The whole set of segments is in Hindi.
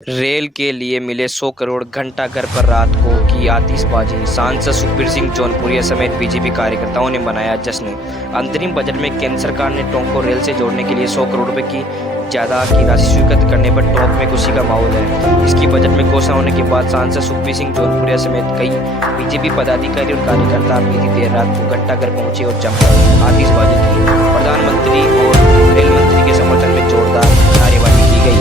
रेल के लिए मिले 100 करोड़, घंटा घर पर रात को की आतिशबाजी। सांसद सुखबीर सिंह जौनपुरिया समेत बीजेपी कार्यकर्ताओं ने मनाया जश्न। अंतरिम बजट में केंद्र सरकार ने टोंक को रेल से जोड़ने के लिए 100 करोड़ रुपए की ज्यादा की राशि स्वीकृत करने पर टोंक में खुशी का माहौल है। इसकी बजट में घोषणा होने के बाद सांसद सुखबीर सिंह जौनपुरिया समेत कई बीजेपी पदाधिकारी और कार्यकर्ता बीती देर रात को घंटा घर पहुंचे और जमकर आतिशबाजी की। प्रधानमंत्री और रेल मंत्री के समर्थन में जोरदार नारेबाजी की गई।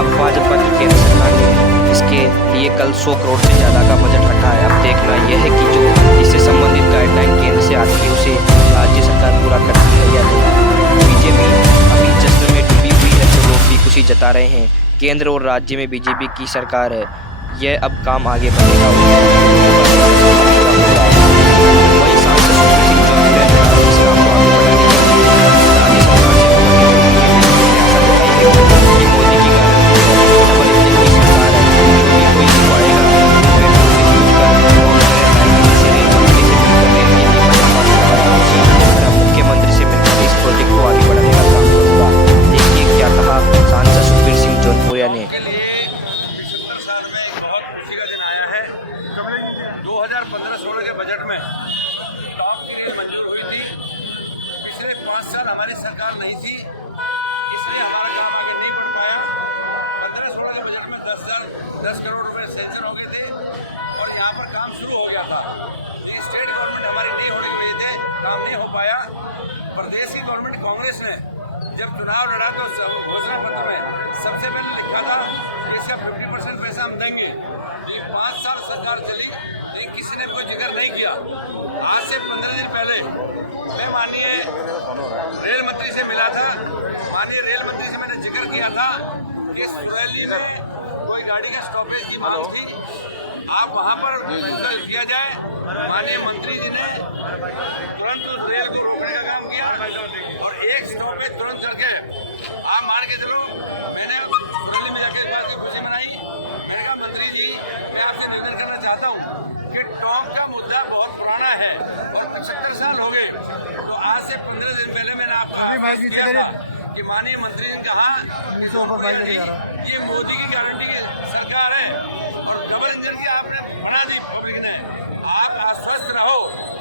अब भाजपा की केंद्र सरकार ने इसके लिए कल 100 करोड़ से ज़्यादा का बजट रखा है। अब देखना यह है कि जो इससे संबंधित गाइडलाइन केंद्र से आती है उसे राज्य सरकार पूरा करती है या नहीं। बीजेपी अभी जश्न में डूबी हुई है तो लोग भी खुशी जता रहे हैं। केंद्र और राज्य में बीजेपी की सरकार है, यह अब काम आगे बढ़ेगा। वही सांसद सुखबीर सिंह जौनपुरिया ने कहा इस काम को आगे बढ़ाने के लिए राज्य सरकार से मोदी की मुख्यमंत्री से मिलकर इस प्रोजेक्ट को आगे बढ़ाने का काम होगा। देखिए क्या कहा सांसद सुखबीर सिंह जौनपुरिया ने। 2015-16 के बजट में टॉप की रेल मंजूर हुई थी। पिछले 5 साल हमारी सरकार नहीं थी, इसलिए हमारा काम आगे नहीं बढ़ पाया। 15-16 के बजट में 10 करोड़ रुपए सेंक्शन हो गए थे और यहाँ पर काम शुरू हो गया था। ये स्टेट गवर्नमेंट हमारी नहीं होने की वजह से काम नहीं हो पाया। प्रदेश की गवर्नमेंट कांग्रेस ने जब चुनाव लड़ा तो घोषणा पत्र में सबसे पहले लिखा था कि इसका 50% पैसा हम देंगे। ये 5 साल सरकार चली, लेकिन किसी ने कोई जिक्र नहीं किया। आज से 15 दिन पहले मैं माननीय रेल मंत्री से मिला था। माननीय रेल मंत्री से मैंने जिक्र किया था कि सुरैली में कोई गाड़ी का स्टॉपेज की मांग थी, आप वहां पर फैसला किया जाए। माननीय मंत्री जी ने तुरंत उस रेल को रोकने का काम किया और एक स्टॉपेज तुरंत करके आप मान के चलो। मैंने सुरैली में जाकर इस बात की खुशी मनाई। मैंने कहा मंत्री जी, मैं आपसे निवेदन करना चाहता हूँ कि टोंक का मुद्दा बहुत पुराना है और 75 साल हो गए। तो आज से 15 दिन पहले मैंने आपको किया था कि माननीय मंत्री ने कहा ये मोदी की गारंटी की सरकार है और डबल इंजन की आपने बना दी पब्लिक ने। आप आश्वस्त रहो,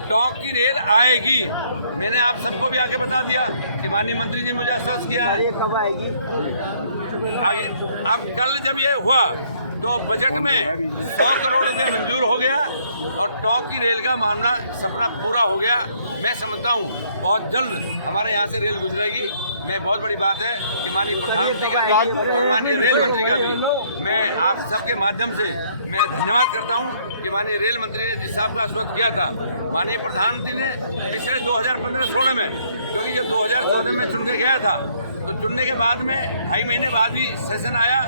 टोंक की रेल आएगी। मैंने आप सबको भी आगे बता दिया कि माननीय मंत्री जी मुझे आश्वस्त किया। कब आएगी? अब कल जब ये हुआ तो बजट में 100 करोड़ मंजूर हो गया और टोंक की रेल का मामला सपना पूरा हो गया। मैं समझता हूँ बहुत जल्द हमारे यहाँ से रेल गुजरेगी। मैं बहुत बड़ी बात है कि माननीय रेल मैं आप सबके माध्यम से मैं धन्यवाद करता हूँ कि माननीय रेल मंत्री ने जिस साहब का आश्वस्त किया था। माननीय प्रधानमंत्री ने पिछले 2015-16 में, क्योंकि जब 2014 में चुन के गया था तो चुनने के बाद में 2.5 महीने बाद भी सेशन आया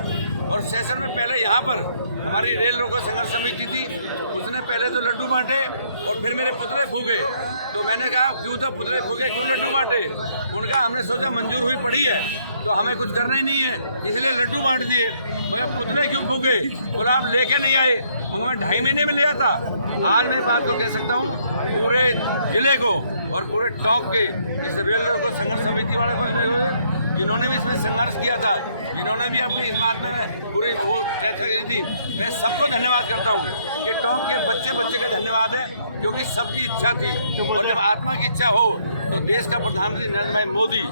और सेशन में पहले यहाँ पर हमारी रेल रोको संघर्ष समिति थी, उसने पहले तो लड्डू बांटे और फिर मेरे पुतले फूके। तो मैंने कहा क्यों तो पुतले फूके, क्यों लड्डू बांटे? उनका हमने सोचा मंजूर हुई पड़ी है तो हमें कुछ करना ही नहीं है, इसलिए लड्डू बांट दिए। मैं पुतले क्यों फूके और आप लेके नहीं आए? उन्होंने 2.5 महीने में लिया था। आज मैं बात को कह सकता हूँ पूरे जिले को और पूरे टॉप के रेल रोको संघर्ष समिति वाले जिन्होंने भी इसमें संघर्ष किया था, जिन्होंने भी अपनी इस बात में पूरी थी, मैं सबको धन्यवाद करता हूँ कि टॉप के बच्चे का धन्यवाद है, क्योंकि सबकी इच्छा थी। तो बोलते आत्मा की इच्छा हो तो देश का प्रधानमंत्री नरेंद्र भाई मोदी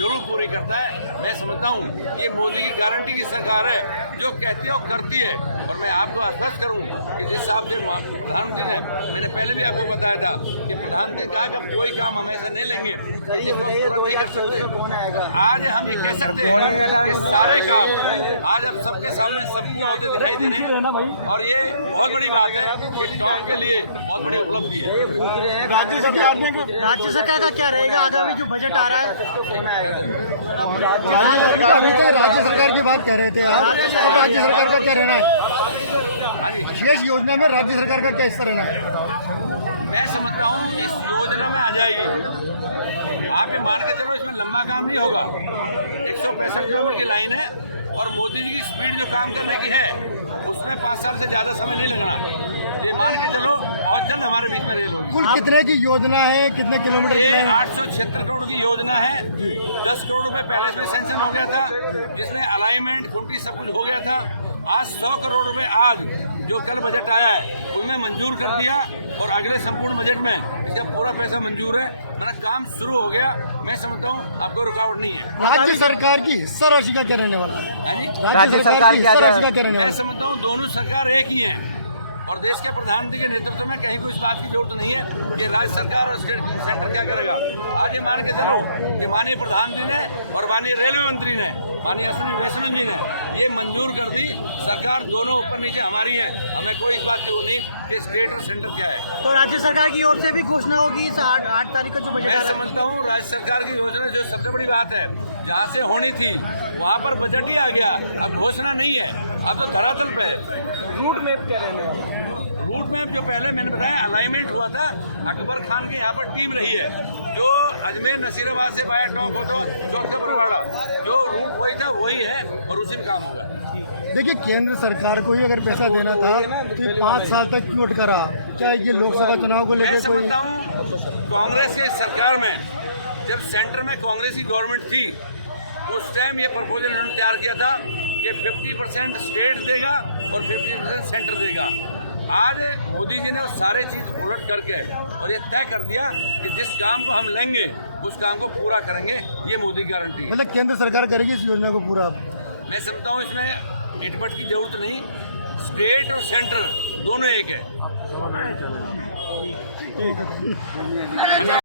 जरूर पूरी करता है। मैं समझता हूँ ये मोदी की गारंटी की सरकार है, जो कहती है वो करती है। और मैं आपको आश्वस्त करूँ कि जिस हिसाब से प्रधानमंत्री ने, मैंने पहले भी आपको बताया था कि प्रधानमंत्री का कोई काम हमने से नहीं लेंगे। सर ये बताइए 2024 में कौन आएगा? आज हम ये कह सकते हैं कि सारे काम आज हम सबके सामने सभी रहना भाई, और ये बहुत बड़ी बात है मोदी के लिए, बहुत बड़ी उपलब्धि है। राज्य सरकार का क्या रहेगा आगामी जो बजट आ रहा है? कौन आएगा? राज्य सरकार की बात कह रहे थे आप, अब राज्य सरकार का क्या रहना है? विशेष योजना में राज्य सरकार का क्या हिस्सा रहना है? मैं समझ रहा हूँ इस योजना में आ जाएगी। आप ये मान के चलो इसमें लंबा काम नहीं होगा। 165 किलोमीटर की लाइन है और मोदी जी की स्पीड जो काम करने की है उसमें 5 साल से ज्यादा समय नहीं लगना। और जब हमारे बीच में रेल कुल कितने की योजना है, कितने किलोमीटर की लाइन? 876 करोड़ की योजना है। 10 करोड़ रुपए पहले से सेंक्शन हो गया था, जिसमें अलाइनमेंट खूंटी सब कुछ हो गया था। आज 100 करोड़ रुपए आज जो कल बजट आया है उनमें मंजूर कर दिया और अगले संपूर्ण बजट में इसका पूरा पैसा मंजूर है। मेरा काम शुरू हो गया। मैं समझता हूँ आपको रुकावट नहीं है। राज्य सरकार की हिस्सा राशि का क्या रहने वाला है? राज्य सरकार की हिस्सा राशि का क्या रहने मैं वाला है? समझता हूँ दोनों सरकार एक ही है और देश के प्रधानमंत्री के नेतृत्व में कहीं कोई इस बात की जरूरत नहीं है कि राज्य सरकार और स्टेट सेंटर क्या करेगा। आज ये मान के चलो कि माननीय प्रधानमंत्री ने और माननीय रेलवे मंत्री ने, माननीय अश्विनी वैष्णव जी ने ये मंजूर कर दी। सरकार दोनों ऊपर नीचे हमारी है। हमें कोई इस बात की जरूरत नहीं कि स्टेट और सेंटर क्या है। तो राज्य सरकार की ओर से भी घोषणा होगी इस 8 तारीख को जो बजट मैं आ रहा है। समझता हूँ राज्य सरकार की योजना जो सबसे बड़ी बात है, जहाँ से होनी थी वहाँ पर बजट ही आ गया। अब घोषणा नहीं है, अब तो धरातल पे है। रूट मैप क्या रहने वाला है? रूट में जो पहले मैंने बताया अलाइनमेंट हुआ था, अकबर खान के यहाँ पर टीम रही है जो अजमेर नसीराबाद से बाया टॉप फोटो जो रूट वही था वही है और उसी में काम होगा। देखिए, केंद्र सरकार को ही अगर पैसा देना था तो 5 साल तक क्यों अटका रहा? क्या ये लोकसभा चुनाव को मैं लेकर कोई? समझता हूँ कांग्रेस के सरकार में जब सेंटर में कांग्रेस की गवर्नमेंट थी उस टाइम ये प्रपोजल इन्होंने तैयार किया था कि 50% स्टेट देगा और 50% सेंटर देगा। आज मोदी जी ने सारे चीज उलट करके और ये तय कर दिया कि जिस काम को हम लेंगे उस काम को पूरा करेंगे। ये मोदी की गारंटी है। मतलब केंद्र सरकार करेगी इस योजना को पूरा? मैं समझता हूँ इसमें इटपट की जरूरत नहीं। स्टेट और सेंटर दोनों एक है।